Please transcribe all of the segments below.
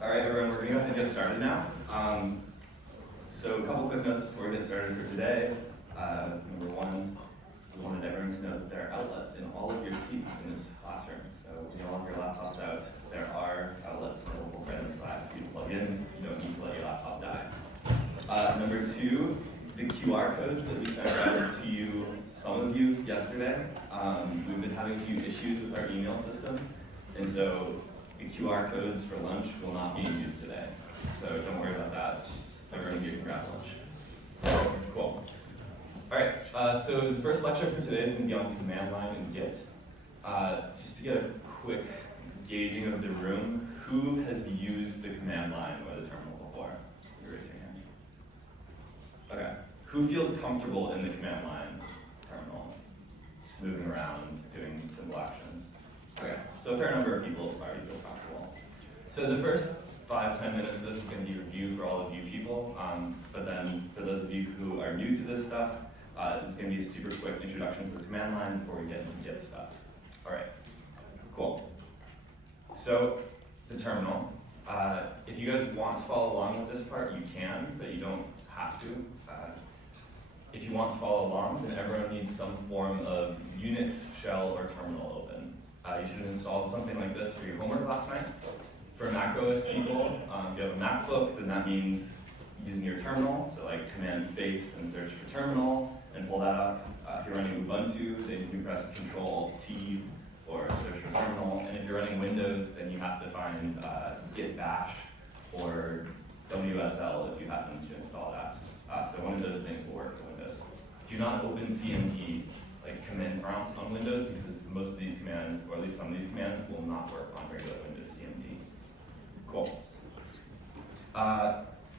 All right, everyone, we're going to go ahead and get started now. So a couple quick notes before we get started for today. Number one, we wanted everyone to know that there are outlets in all of your seats in this classroom. So when you all have your laptops out, there are outlets available right on the side for you to plug in. You don't need to let your laptop die. Number two, the QR codes that we sent out to you, some of you yesterday. We've been having a few issues with our email system, and so the QR codes for lunch will not be used today. So don't worry about that. Everyone here can grab lunch. Cool. All right, so the first lecture for today is going to be on command line and Git. Just to get a quick gauging of the room, who has used the command line or the terminal before? You raise your hand. Okay. Who feels comfortable in the command line terminal? Just moving around, doing simple actions. Okay, so a fair number of people already feel comfortable. So the first 5-10 minutes of this is going to be review for all of you people, but then for those of you who are new to this stuff, this is going to be a super quick introduction to the command line before we get into Git stuff. All right, cool. So the terminal. If you guys want to follow along with this part, you can, but you don't have to. If you want to follow along, then everyone needs some form of Unix shell or terminal open. You should have installed something like this for your homework last night. For Mac OS people, if you have a MacBook, then that means using your terminal, so like command space and search for terminal and pull that up. If you're running Ubuntu, then you can press Control-T or search for terminal. And if you're running Windows, then you have to find Git Bash or WSL if you happen to install that. So one of those things will work for Windows. Do not open CMD, like command prompt on Windows, because most of these commands, or at least some of these commands, will not work on regular Windows CMD. Cool.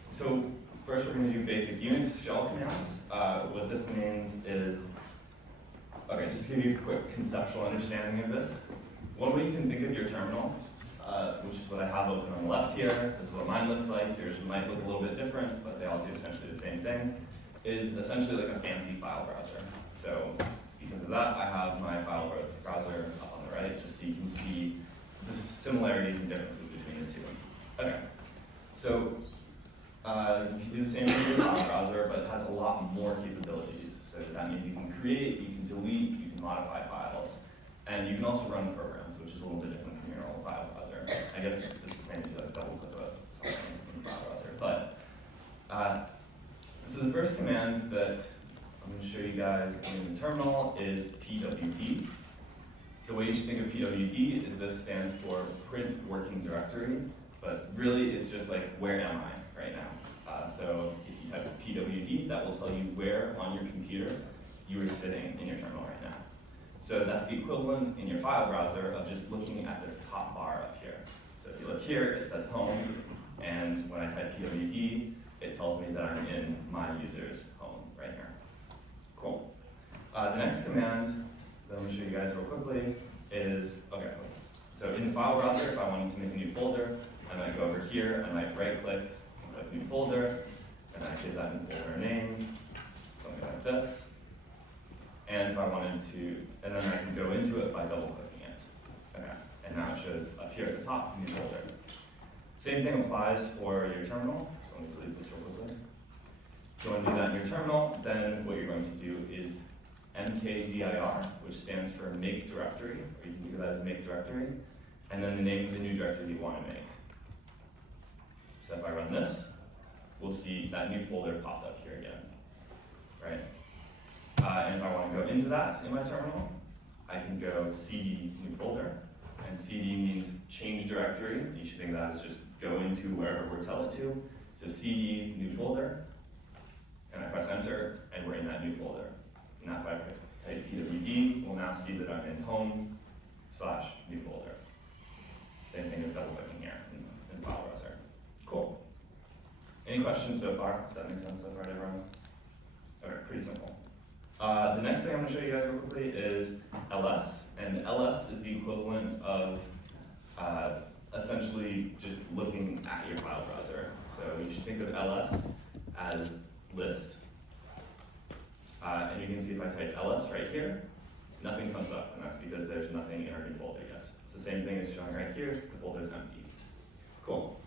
So first we're going to do basic Unix shell commands. What this means is, okay, just to give you a quick conceptual understanding of this. One way you can think of your terminal, which is what I have open on the left here, this is what mine looks like. Yours might look a little bit different, but they all do essentially the same thing, is essentially like a fancy file browser. So because of that, I have my file browser up on the right, just so you can see the similarities and differences between the two. Okay, so you can do the same thing with your file browser, but it has a lot more capabilities. So that means you can create, you can delete, you can modify files, and you can also run programs, which is a little bit different from your normal file browser. I guess it's the same if you like double click something in the file browser. But so the first command that I'm going to show you guys in the terminal is pwd. The way you should think of pwd is this stands for print working directory, but really it's just like where am I right now. So if you type pwd, that will tell you where on your computer you are sitting in your terminal right now. So that's the equivalent in your file browser of just looking at this top bar up here. So if you look here, it says home, and when I type pwd, it tells me that I'm in my user's home right here. Cool. The next command that I'm going to show you guys real quickly is, okay, so in the file browser, if I wanted to make a new folder, I might go over here, I might right click, click new folder, and I give that new folder name, something like this. And if I wanted to, and then I can go into it by double clicking it. Okay, and now it shows up here at the top, new folder. Same thing applies for your terminal, so let me delete this real quickly. If you want to do that in your terminal, then what you're going to do is mkdir, which stands for make directory, or you can think of that as make directory, and then the name of the new directory you want to make. So if I run this, we'll see that new folder popped up here again, right? And if I want to go into that in my terminal, I can go cd new folder, and cd means change directory. You should think of that as just go into wherever we're telling it to. So cd new folder, and I press enter, and we're in that new folder. Now if I type pwd, we'll now see that I'm in home/new folder. Same thing as double clicking here in the file browser. Cool. Any questions so far? Does that make sense so far to everyone? Okay, pretty simple. The next thing I'm going to show you guys real quickly is ls, and ls is the equivalent of essentially just looking at your file browser. So you should think of ls as list. And you can see if I type ls right here, nothing comes up, and that's because there's nothing in our new folder yet. It's the same thing as showing right here, the folder is empty. Cool.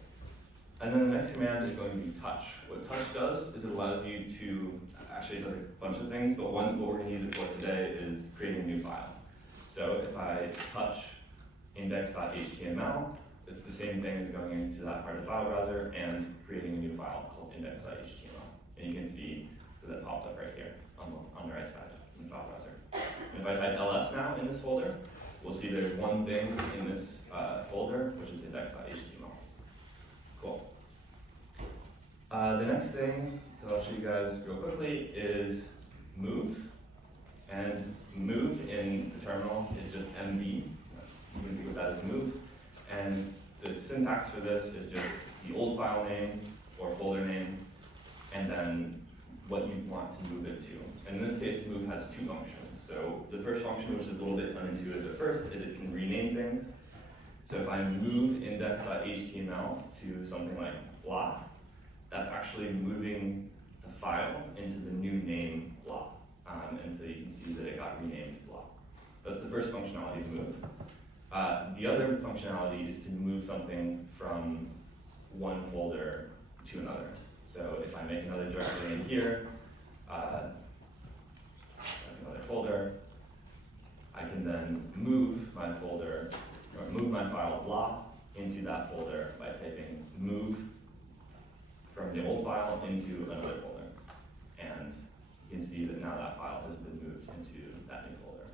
And then the next command is going to be touch. What touch does is it allows you to, actually it does a bunch of things, but what we're going to use it for today is creating a new file. So if I touch index.html, it's the same thing as going into that part of the file browser and creating a new file called index.html. And you can see that popped up right here on the right side in the file browser. And if I type ls now in this folder, we'll see there's one thing in this folder, which is index.html. Cool. The next thing that I'll show you guys real quickly is move. And move in the terminal is just mv. You can think of that as move. And the syntax for this is just the old file name or folder name, and then what you want to move it to. And in this case, move has two functions. So the first function, which is a little bit unintuitive at first, is it can rename things. So if I move index.html to something like blah, that's actually moving the file into the new name blah. And so you can see that it got renamed blah. That's the first functionality of move. The other functionality is to move something from one folder to another. So if I make another directory in here, another folder, I can then move my folder, or move my file blah into that folder by typing move from the old file into another folder. And you can see that now that file has been moved into that new folder.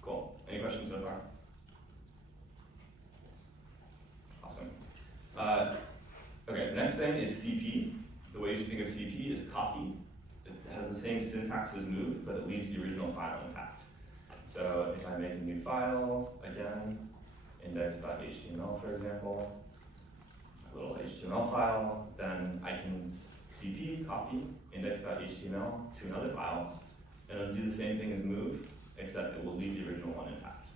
Cool. Any questions so far? Awesome. Okay, the next thing is CP. The way you should think of CP is copy. It has the same syntax as move, but it leaves the original file intact. So if I make a new file, again, index.html, for example, a little HTML file, then I can CP, copy, index.html to another file, and it'll do the same thing as move, except it will leave the original one intact.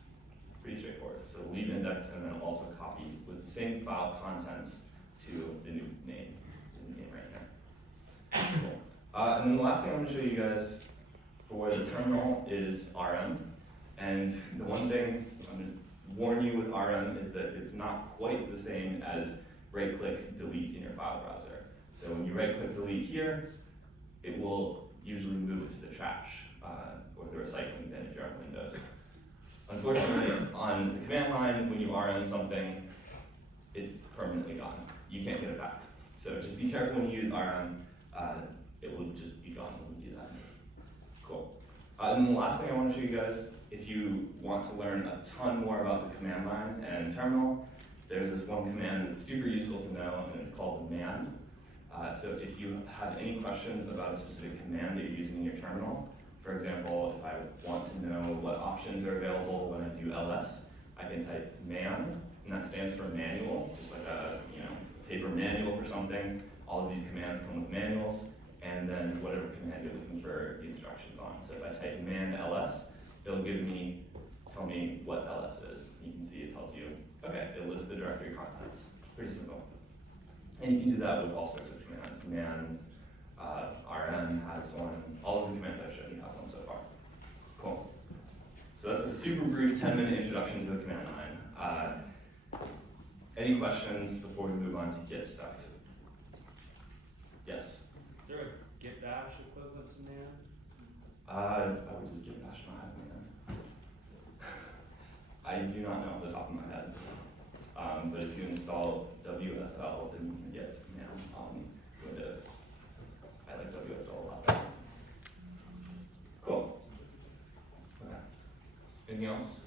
Pretty straightforward. So it'll leave index and then also copy with the same file contents to the new name right here. Cool. And then the last thing I'm going to show you guys for the terminal is RM. And the one thing I'm going to warn you with RM is that it's not quite the same as right-click delete in your file browser. So when you right-click delete here, it will usually move it to the trash or the recycling bin if you're on Windows. Unfortunately, on the command line, when you RM something, it's permanently gone. You can't get it back. So just be careful when you use RM. It will just be gone when you do that. Cool. And then the last thing I want to show you guys, if you want to learn a ton more about the command line and terminal, there's this one command that's super useful to know, and it's called man. So if you have any questions about a specific command that you're using in your terminal, for example, if I want to know what options are available when I do ls, I can type man, and that stands for manual, just like a paper manual for something. All of these commands come with manuals, and then whatever command you're looking for the instructions on. So if I type man ls, it'll tell me what ls is. You can see it tells you, okay, it lists the directory contents. Pretty simple. And you can do that with all sorts of commands. Man, rm has one. All of the commands I've shown you have one so far. Cool. So that's a super brief 10-minute introduction to the command line. Any questions before we move on to Git stuff? Yes? Is there a Git bash equivalent to man? I would just Git bash not have man. I do not know off the top of my head. But if you install WSL, then you can get man on Windows. I like WSL a lot better. Cool. Okay. Anything else?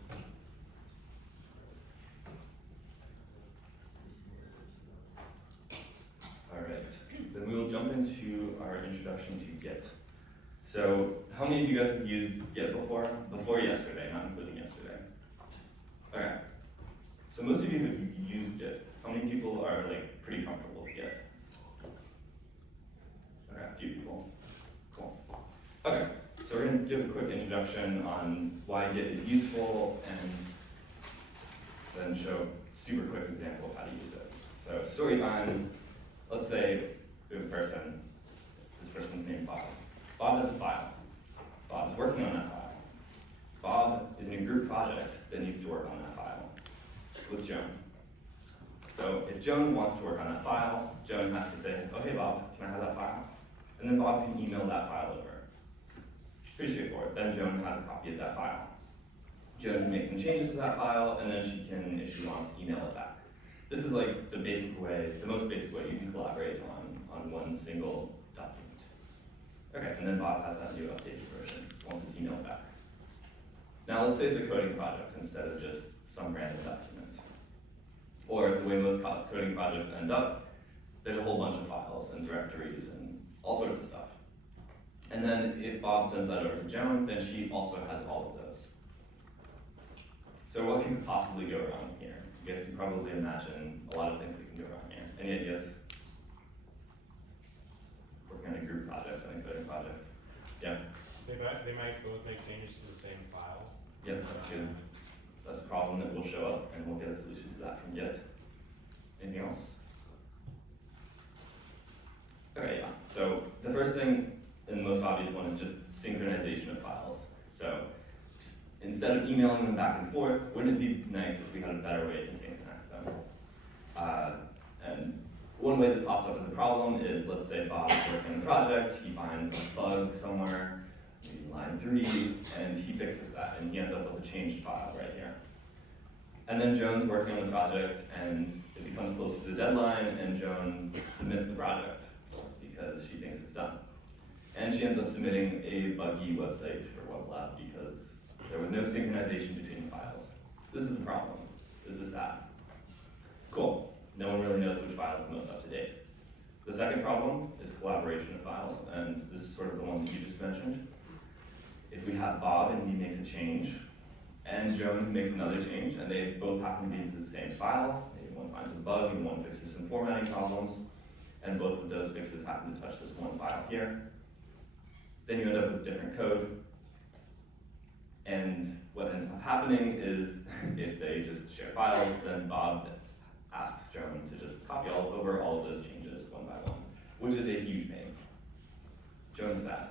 All right. Then we will jump into our introduction to Git. So, how many of you guys have used Git before? Before yesterday, not including yesterday. Okay. So most of you have used Git. How many people are pretty comfortable with Git? Okay, a few people. Cool. Okay, so we're going to give a quick introduction on why Git is useful and then show a super quick example of how to use it. So story time, let's say we have a person, this person's named Bob. Bob has a file. Bob is working on that file. Bob is in a group project that needs to work on that file with Joan. So if Joan wants to work on that file, Joan has to say, oh, hey, Bob, can I have that file? And then Bob can email that file over. Pretty straightforward. Then Joan has a copy of that file. Joan can make some changes to that file, and then she can, if she wants, email it back. This is like the basic way, the most basic way you can collaborate on one single document. Okay, and then Bob has that new updated version once it's emailed back. Now let's say it's a coding project instead of just some random document. Or the way most coding projects end up, there's a whole bunch of files and directories and all sorts of stuff. And then if Bob sends that over to Joan, then she also has all of those. So what can possibly go wrong here? You guys can probably imagine a lot of things that can go wrong here. Any ideas? Working on a group project, on a coding project. Yeah? They might both make changes to the same file. Yeah, that's good. That's a problem that will show up, and we'll get a solution to that from Git. Anything else? Okay, yeah. So the first thing, and the most obvious one, is just synchronization of files. So just instead of emailing them back and forth, wouldn't it be nice if we had a better way to synchronize them? And one way this pops up as a problem is, let's say Bob is working on a project, he finds a bug somewhere, maybe line 3, and he fixes that, and he ends up with a changed file right here. And then Joan's working on the project, and it becomes closer to the deadline, and Joan submits the project because she thinks it's done. And she ends up submitting a buggy website for WebLab because there was no synchronization between the files. This is a problem. This is sad. Cool. No one really knows which file is the most up to date. The second problem is collaboration of files, and this is sort of the one that you just mentioned. If we have Bob and he makes a change, and Joan makes another change, and they both happen to be into the same file, maybe one finds a bug and one fixes some formatting problems, and both of those fixes happen to touch this one file here, then you end up with different code. And what ends up happening is, if they just share files, then Bob asks Joan to just copy over all of those changes one by one, which is a huge pain. Joan's sad.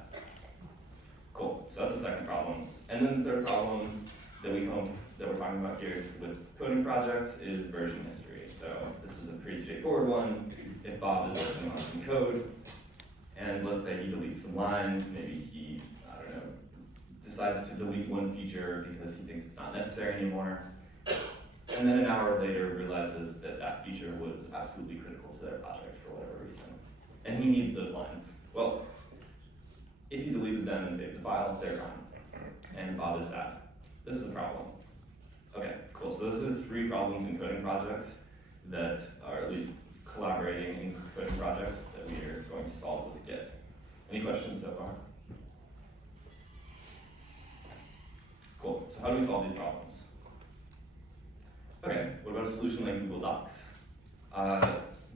Cool, so that's the second problem. And then the third problem that we're talking about here with coding projects is version history. So this is a pretty straightforward one. If Bob is working on some code, and let's say he deletes some lines, maybe he, I don't know, decides to delete one feature because he thinks it's not necessary anymore, and then an hour later realizes that that feature was absolutely critical to their project for whatever reason, and he needs those lines. Well, if you deleted them and saved the file, they're gone, and Bob is sad. This is a problem. Okay, cool, so those are the three problems in coding projects that are at least collaborating in coding projects that we are going to solve with Git. Any questions so far? Cool, so how do we solve these problems? Okay, what about a solution like Google Docs?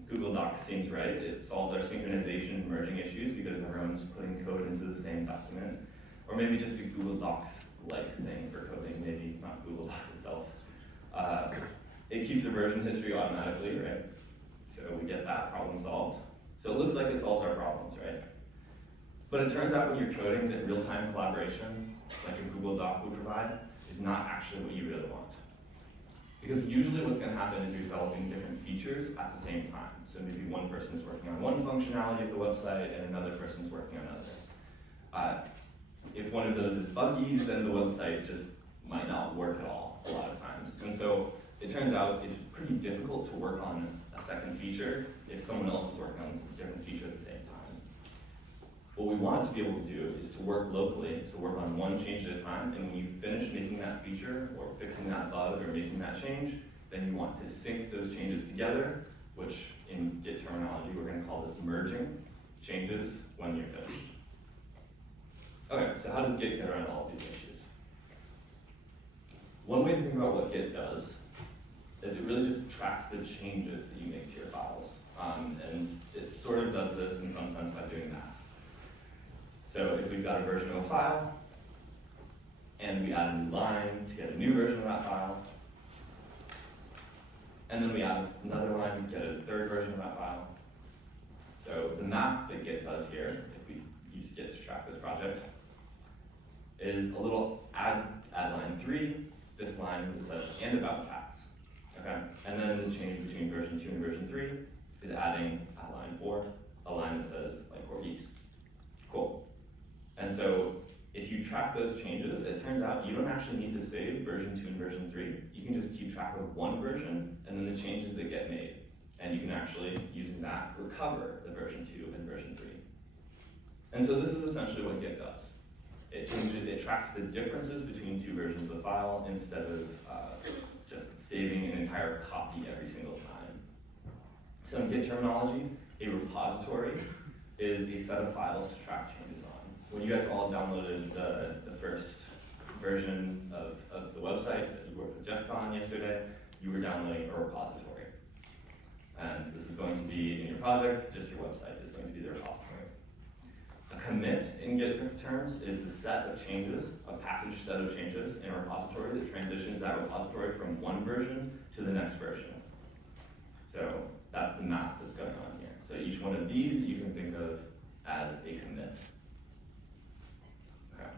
Google Docs seems right. It solves our synchronization and merging issues because everyone's putting code into the same document. Or maybe just a Google Docs-like thing for coding, maybe not Google Docs itself. It keeps a version history automatically, right? So we get that problem solved. So it looks like it solves our problems, right? But it turns out when you're coding that real-time collaboration, like a Google Doc would provide, is not actually what you really want. Because usually what's going to happen is you're developing different features at the same time. So maybe one person is working on one functionality of the website and another person is working on another. If one of those is buggy, then the website just might not work at all a lot of times. And so it turns out it's pretty difficult to work on a second feature if someone else is working on a different feature at the same time. What we want to be able to do is to work locally, so work on one change at a time, and when you finish making that feature, or fixing that bug, or making that change, then you want to sync those changes together, which in Git terminology, we're gonna call this merging changes when you're finished. Okay, so how does Git get around all of these issues? One way to think about what Git does is it really just tracks the changes that you make to your files. And it sort of does this in some sense by doing that. So if we've got a version of a file, and we add a new line to get a new version of that file, and then we add another line to get a third version of that file. So the math that Git does here, if we use Git to track this project, is a little add line 3, this line that says and about cats. Okay, and then the change between version 2 and version 3 is adding at line 4, a line that says like or yeast. Cool. And so if you track those changes, it turns out you don't actually need to save version 2 and version 3. You can just keep track of one version and then the changes that get made. And you can actually, using that, recover the version 2 and version 3. And so this is essentially what Git does. It tracks the differences between two versions of the file instead of just saving an entire copy every single time. So in Git terminology, a repository is a set of files to track changes on. When you guys all downloaded the first version of the website that you worked with Jessica on yesterday, you were downloading a repository. And this is going to be in your project, just your website is going to be the repository. A commit in Git terms is the set of changes, a packaged set of changes in a repository that transitions that repository from one version to the next version. So that's the map that's going on here. So each one of these you can think of as a commit. Okay.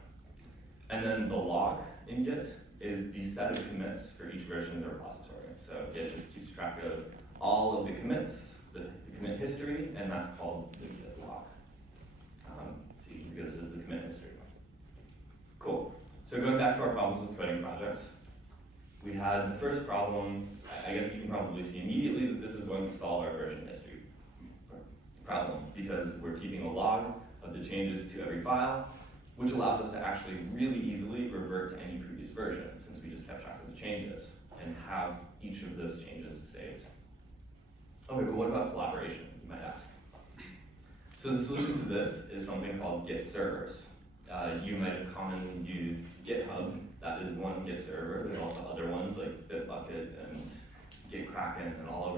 And then the log in Git is the set of commits for each version of the repository. So Git just keeps track of all of the commits, the commit history, and that's called the Git log. So you can think of this as the commit history. Cool. So going back to our problems with coding projects, we had the first problem. I guess you can probably see immediately that this is going to solve our version history problem because we're keeping a log of the changes to every file, which allows us to actually really easily revert to any previous version since we just kept track of the changes and have each of those changes saved. Okay, but what about collaboration, you might ask? So the solution to this is something called Git servers. You might have commonly used GitHub. That is one Git server. There's also other ones like Bitbucket and GitKraken and all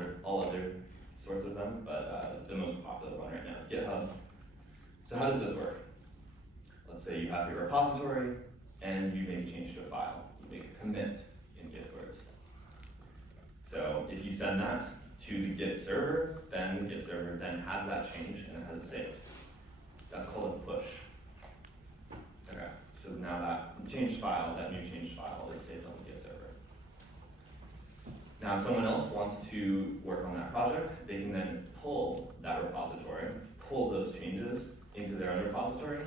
other sorts of them, but the most popular one right now is GitHub. So how does this work? Let's say you have your repository and you make a change to a file. You make a commit in Git words. So if you send that to the Git server, then the Git server then has that change and it has it saved. That's called a push. Okay, so now that changed file, that new changed file is saved on the Git server. Now if someone else wants to work on that project, they can then pull that repository, pull those changes into their own repository,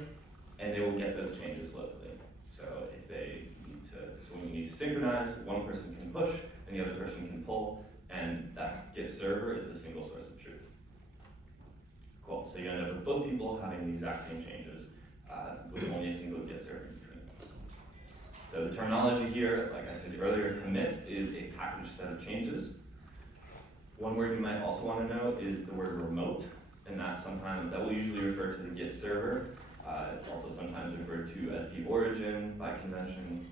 and they will get those changes locally. So if they need to, so when you need to synchronize, one person can push and the other person can pull, and that's Git server is the single source of truth. Cool, so you end up with both people having the exact same changes with only a single Git server in between. So the terminology here, like I said earlier, commit is a packaged set of changes. One word you might also want to know is the word remote, and that will usually refer to the Git server. It's also sometimes referred to as the origin by convention.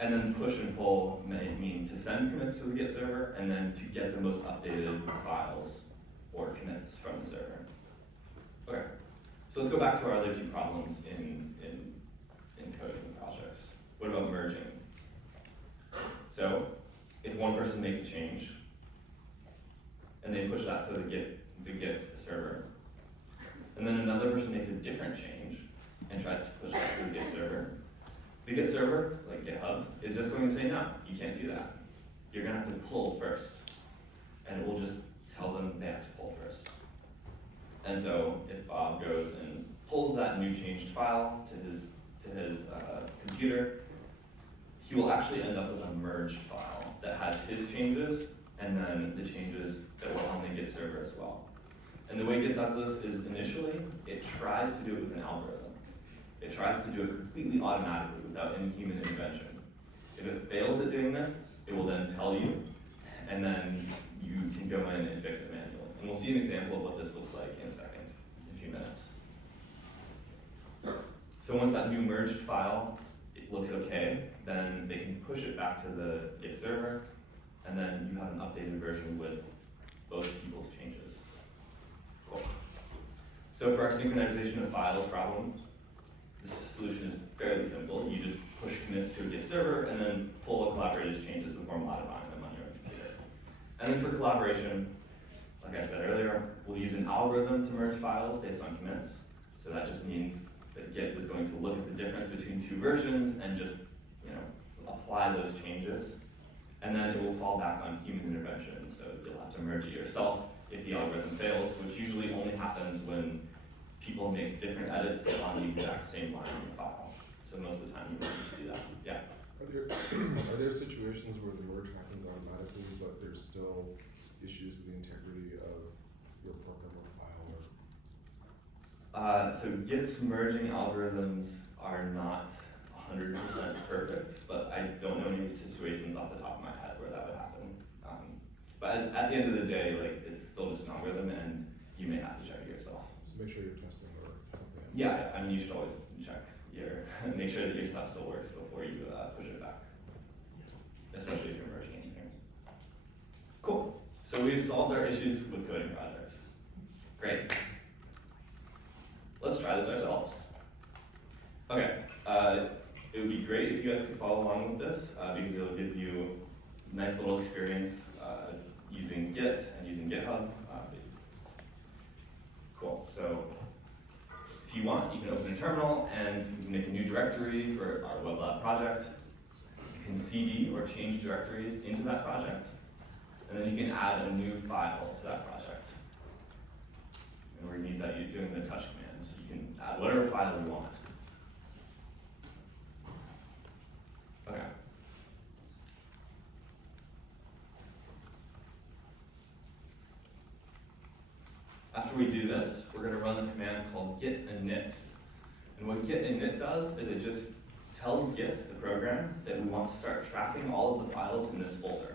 And then push and pull may mean to send commits to the Git server and then to get the most updated files or commits from the server. Okay, so let's go back to our other two problems in coding projects. What about merging? So if one person makes a change and they push that to the Git server, and then another person makes a different change and tries to push that to the Git server, the Git server, like GitHub, is just going to say, no, you can't do that. You're going to have to pull first. And it will just tell them they have to pull first. And so if Bob goes and pulls that new changed file to his computer, he will actually end up with a merged file that has his changes and then the changes that were on the Git server as well. And the way Git does this is initially, it tries to do it with an algorithm. It tries to do it completely automatically without any human intervention. If it fails at doing this, it will then tell you, and then you can go in and fix it manually. And we'll see an example of what this looks like in a second, in a few minutes. So once that new merged file it looks okay, then they can push it back to the Git server, and then you have an updated version with both people's changes. Cool. So for our synchronization of files problem, the solution is fairly simple. You just push commits to a Git server and then pull the collaborators' changes before modifying them on your own computer. And then for collaboration, like I said earlier, we'll use an algorithm to merge files based on commits. So that just means that Git is going to look at the difference between two versions and just apply those changes. and then it will fall back on human intervention. So you'll have to merge it yourself if the algorithm fails, which usually only happens when people make different edits on the exact same line in the file. So most of the time you won't need to do that. Yeah. Are there situations where the merge happens automatically, but there's still issues with the integrity of your program or file? So Git's merging algorithms are not 100% perfect, but I don't know any situations off the top of my head where that would happen. But at the end of the day, like, it's still just an algorithm, and you may have to check it yourself. So make sure you're testing or something. Yeah, I mean, you should always check your, make sure that your stuff still works before you push it back, especially if you're merging engineers. Cool. So we've solved our issues with coding projects. Great. Let's try this ourselves. Okay. It would be great if you guys could follow along with this because it'll give you a nice little experience using Git and using GitHub. Cool. So if you want, you can open a terminal and you can make a new directory for our web lab project. You can CD or change directories into that project. And then you can add a new file to that project. And we're going to use that doing the touch command. You can add whatever file you want. Okay. After we do this, we're going to run the command called git init. And what git init does is it just tells Git, the program, that we want to start tracking all of the files in this folder.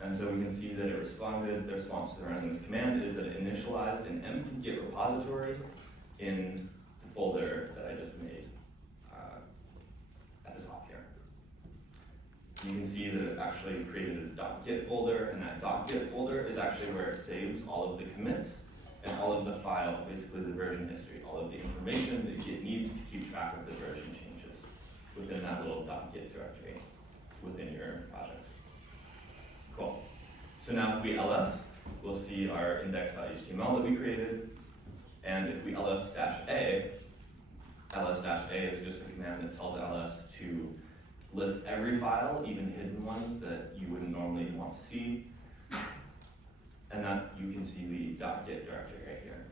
And so we can see that it responded, the response to running this command is that it initialized an empty Git repository in the folder that I just made at the top here. You can see that it actually created a .git folder, and that .git folder is actually where it saves all of the commits and all of the file, basically the version history, all of the information that Git needs to keep track of the version changes within that little .git directory within your project. Cool. So now if we ls, we'll see our index.html that we created. And if we ls-a, ls-a is just a command that tells ls to list every file, even hidden ones that you wouldn't normally want to see. And that you can see the .git directory right here.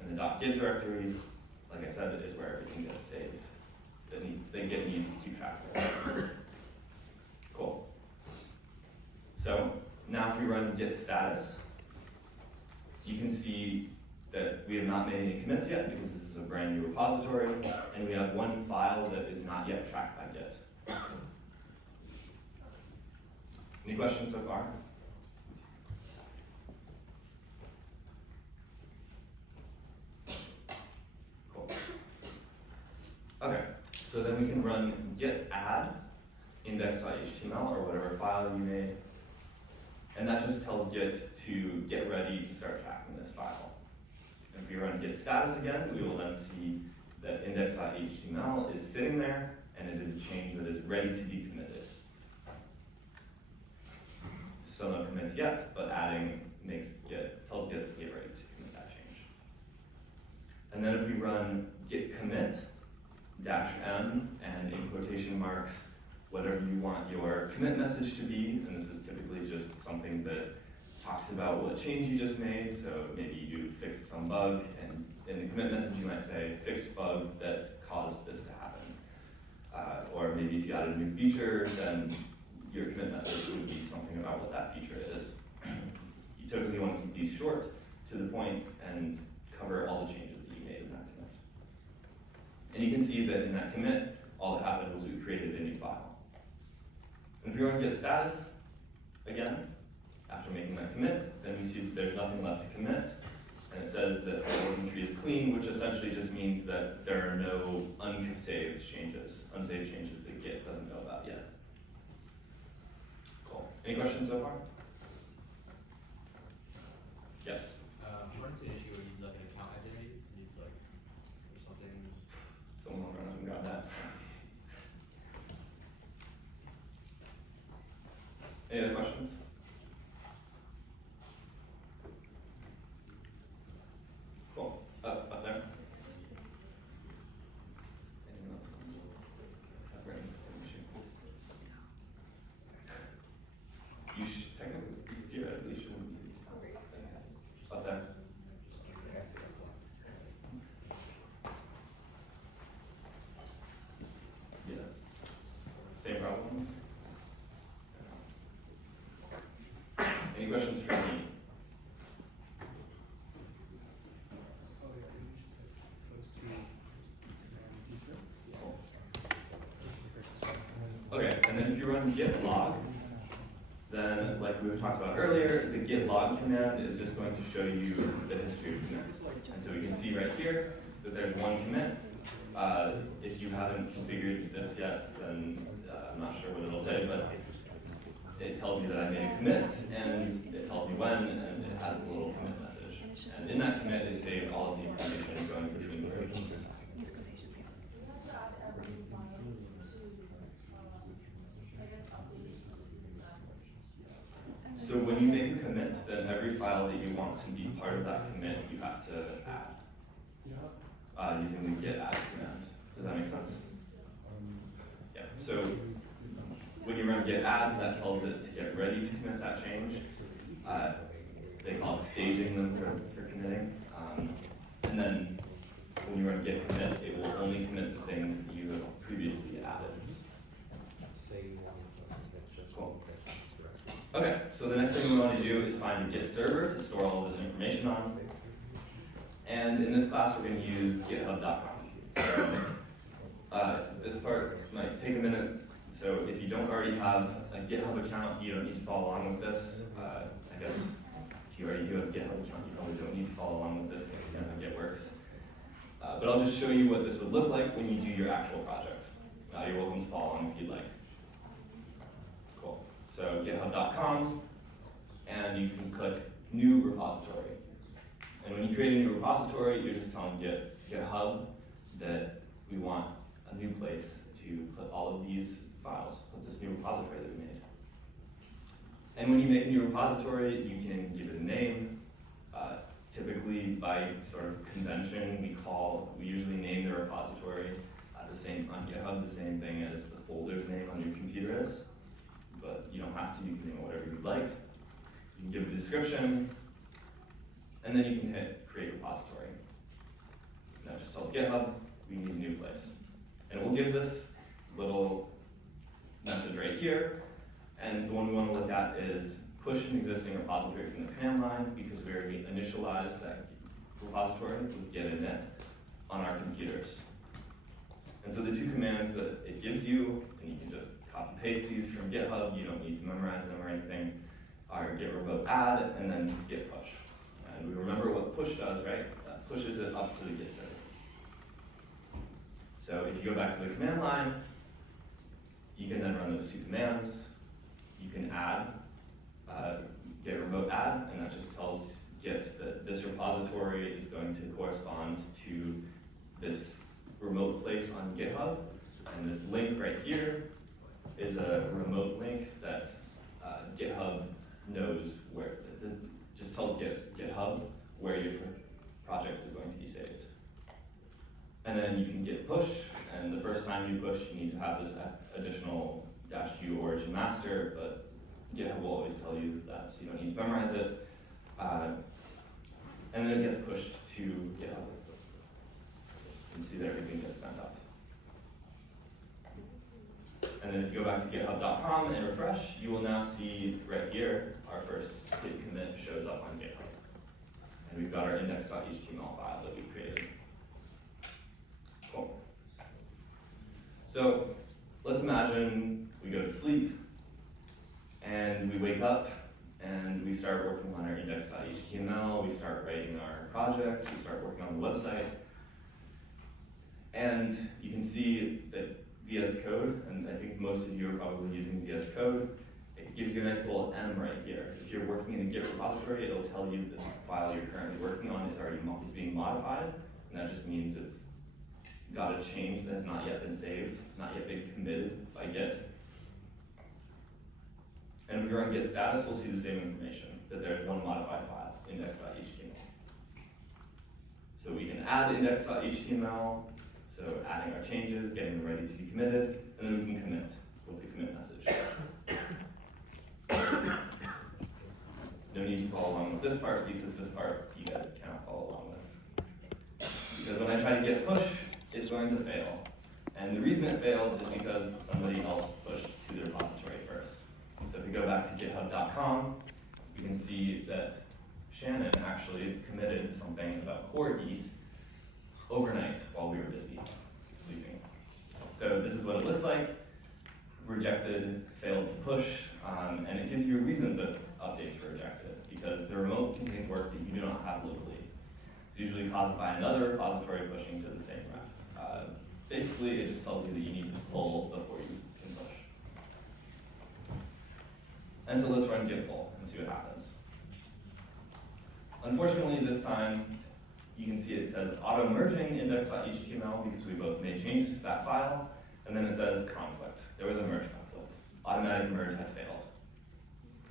And the .git directory, like I said, is where everything gets saved. That Git needs to keep track of it. Cool. So now if we run Git Status, you can see that we have not made any commits yet because this is a brand new repository, and we have one file that is not yet tracked by Git. Any questions so far? Cool. Okay, so then we can run git add index.html or whatever file you made, and that just tells Git to get ready to start tracking this file. And if we run git status again, we will then see that index.html is sitting there, and it is a change that is ready to be committed. So no commits yet, but adding tells Git to get ready to commit that change. And then if we run git commit -m and in quotation marks whatever you want your commit message to be, and this is typically just something that talks about what change you just made. So maybe you fixed some bug, and in the commit message you might say fixed bug that caused this to happen. Or maybe if you added a new feature, then your commit message would be something about what that feature is. You typically want to keep these short, to the point, and cover all the changes that you made in that commit. And you can see that in that commit, all that happened was we created a new file. And if you run git status, again, after making that commit, then we see that there's nothing left to commit, and it says that the origin tree is clean, which essentially just means that there are no unsaved changes that Git doesn't know about yet. Cool. Any questions so far? Yes? You run into an issue where it needs like an account identity, it needs like, or something. Someone will run up and grab that. Any other questions? Cool. Up there. Anything else? Up right in the issue. Any questions for me? Okay, and then if you run git log, then like we talked about earlier, the git log command is just going to show you the history of commits. And so we can see right here that there's one commit. If you haven't configured this yet, then I'm not sure what it'll say, but it tells me that I made a commit, and it tells me when, and it has a little commit message. And in that commit is saved all of the information going between the versions. So when you make a commit, then every file that you want to be part of that commit, you have to add using the git add command. Does that make sense? Yeah. So when you run git add, that tells it to get ready to commit that change. They call it staging them for committing. And then when you run git commit, it will only commit the things that you have previously added. Cool. Okay, so the next thing we want to do is find a Git server to store all of this information on. And in this class, we're going to use github.com. So, this part might take a minute. So if you don't already have a GitHub account, you don't need to follow along with this. I guess if you already do have a GitHub account, you probably don't need to follow along with this because you know how Git works. But I'll just show you what this would look like when you do your actual project. You're welcome to follow along if you'd like. Cool. So github.com, and you can click New Repository. And when you create a new repository, you're just telling GitHub that we want a new place to put all of these files, put this new repository that we made. And when you make a new repository, you can give it a name. Typically, by sort of convention, we usually name the repository the same on GitHub, the same thing as the folder's name on your computer is. But you don't have to, you can name whatever you'd like. You can give a description, and then you can hit create repository. And that just tells GitHub we need a new place. And it will give this little message right here. And the one we want to look at is push an existing repository from the command line, because we already initialized that repository with git init on our computers. And so the two commands that it gives you, and you can just copy paste these from GitHub, you don't need to memorize them or anything, are git remote add and then git push. And we remember what push does, right? That pushes it up to the git server. So if you go back to the command line, you can then run those two commands. You can add git remote add, and that just tells Git that this repository is going to correspond to this remote place on GitHub. And this link right here is a remote link that GitHub knows where. This just tells GitHub where your project is going to be saved. And then you can git push, and the first time you push, you need to have this additional -u origin master, but GitHub will always tell you that, so you don't need to memorize it. And then it gets pushed to GitHub. You can see that everything gets sent up. And then if you go back to github.com and refresh, you will now see right here, our first git commit shows up on GitHub. And we've got our index.html file that we created. Cool. So let's imagine we go to sleep, and we wake up, and we start working on our index.html, we start writing our project, we start working on the website. And you can see that VS Code, and I think most of you are probably using VS Code, it gives you a nice little M right here. If you're working in a Git repository, it'll tell you that the file you're currently working on is being modified, and that just means it's got a change that has not yet been saved, not yet been committed by Git. And if we run Git Status, we'll see the same information, that there's one modified file, index.html. So we can add index.html, so adding our changes, getting them ready to be committed, and then we can commit with the commit message. No need to follow along with this part, because this part you guys cannot follow along with. Because when I try to git push, it's going to fail. And the reason it failed is because somebody else pushed to the repository first. So if we go back to github.com, we can see that Shannon actually committed something about core east overnight while we were busy sleeping. So this is what it looks like. Rejected, failed to push, and it gives you a reason that updates were rejected, because the remote contains work that you do not have locally. It's usually caused by another repository pushing to the same ref. Basically, it just tells you that you need to pull before you can push. And so let's run git pull and see what happens. Unfortunately, this time, you can see it says auto merging index.html because we both made changes to that file, and then it says conflict. There was a merge conflict. Automatic merge has failed.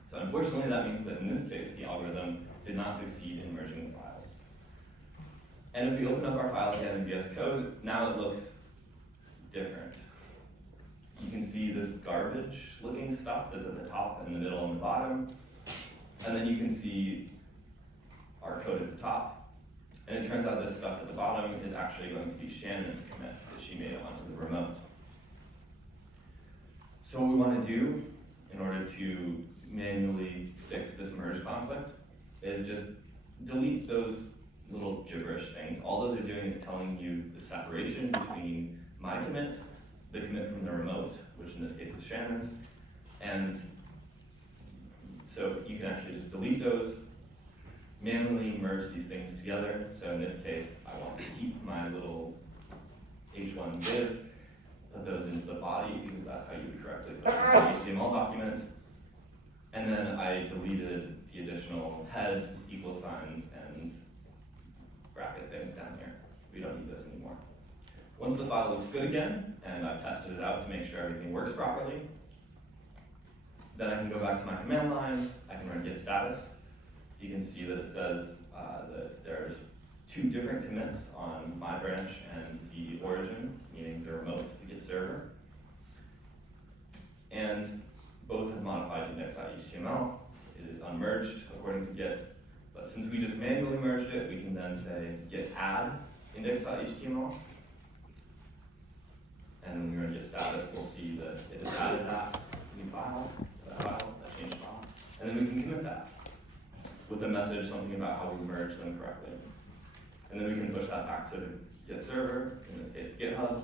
So unfortunately, that means that in this case, the algorithm did not succeed in merging the files. And if we open up our file again in VS Code, now it looks different. You can see this garbage looking stuff that's at the top and the middle and the bottom. And then you can see our code at the top. And it turns out this stuff at the bottom is actually going to be Shannon's commit that she made onto the remote. So what we want to do in order to manually fix this merge conflict is just delete those little gibberish things. All those are doing is telling you the separation between my commit, the commit from the remote, which in this case is Shannon's, and so you can actually just delete those, manually merge these things together. So in this case, I want to keep my little h1 div, put those into the body because that's how you would correctly put it in the HTML document. And then I deleted the additional head, equal signs, and bracket things down here. We don't need this anymore. Once the file looks good again, and I've tested it out to make sure everything works properly, then I can go back to my command line, I can run Git Status. You can see that it says that there's 2 different commits on my branch and the origin, meaning the remote, the Git server. And both have modified index.html. It is unmerged according to Git, but since we just manually merged it, we can then say git add index.html. And when we run Git Status, we'll see that it has added that new file, that changed file. And then we can commit that with a message, something about how we merged them correctly. And then we can push that back to the Git server, in this case GitHub,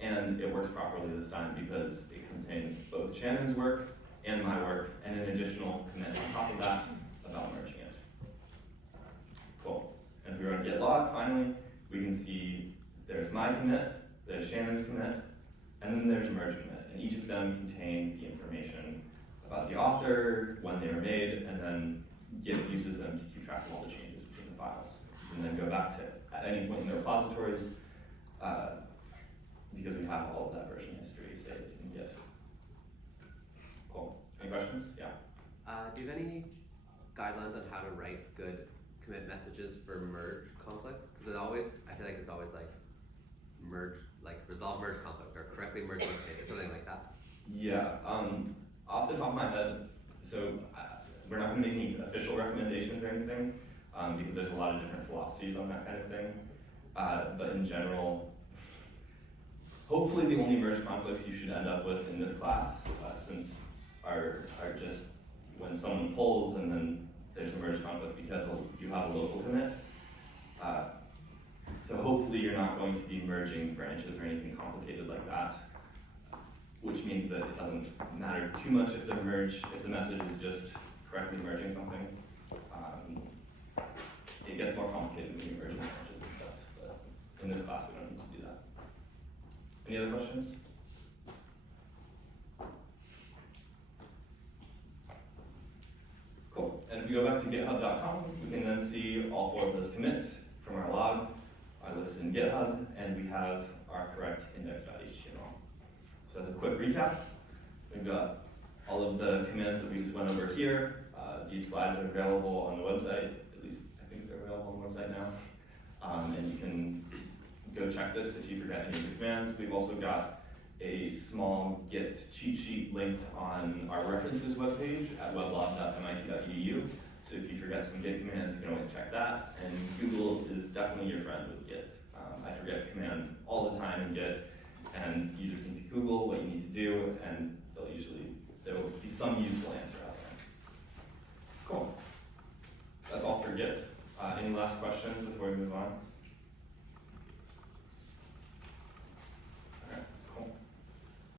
and it works properly this time because it contains both Shannon's work and my work, and an additional commit on top of that about merging it. Cool. And if we run git log, finally, we can see there's my commit, there's Shannon's commit, and then there's merge commit, and each of them contain the information about the author, when they were made, and then Git uses them to keep track of all the changes between the files, and then go back to at any point in the repositories, because we have all of that version history saved in Git. Cool. Any questions? Yeah. Do you have any guidelines on how to write good commit messages for merge conflicts? Because I feel like it's always like merge, like resolve merge conflict or correctly merge this page or something like that. Yeah. Off the top of my head, so we're not going to make any official recommendations or anything, because there's a lot of different philosophies on that kind of thing. But in general, hopefully the only merge conflicts you should end up with in this class, since are just when someone pulls and then there's a merge conflict because you have a local commit. So hopefully you're not going to be merging branches or anything complicated like that, which means that it doesn't matter too much if the message is just correctly merging something. It gets more complicated when you merge branches and stuff, but in this class we don't need to do that. Any other questions? Cool. And if we go back to github.com, we can then see all 4 of those commits from our log are listed in GitHub, and we have our correct index.html. So as a quick recap, we've got all of the commands that we just went over here. These slides are available on the website, at least I think they're available on the website now. And you can go check this if you forget any of the commands. We've also got a small Git cheat sheet linked on our references webpage at weblog.mit.edu. So if you forget some Git commands, you can always check that. And Google is definitely your friend with Git. I forget commands all the time in Git, and you just need to Google what you need to do, and there will be some useful answer out there. Cool. Any last questions before we move on?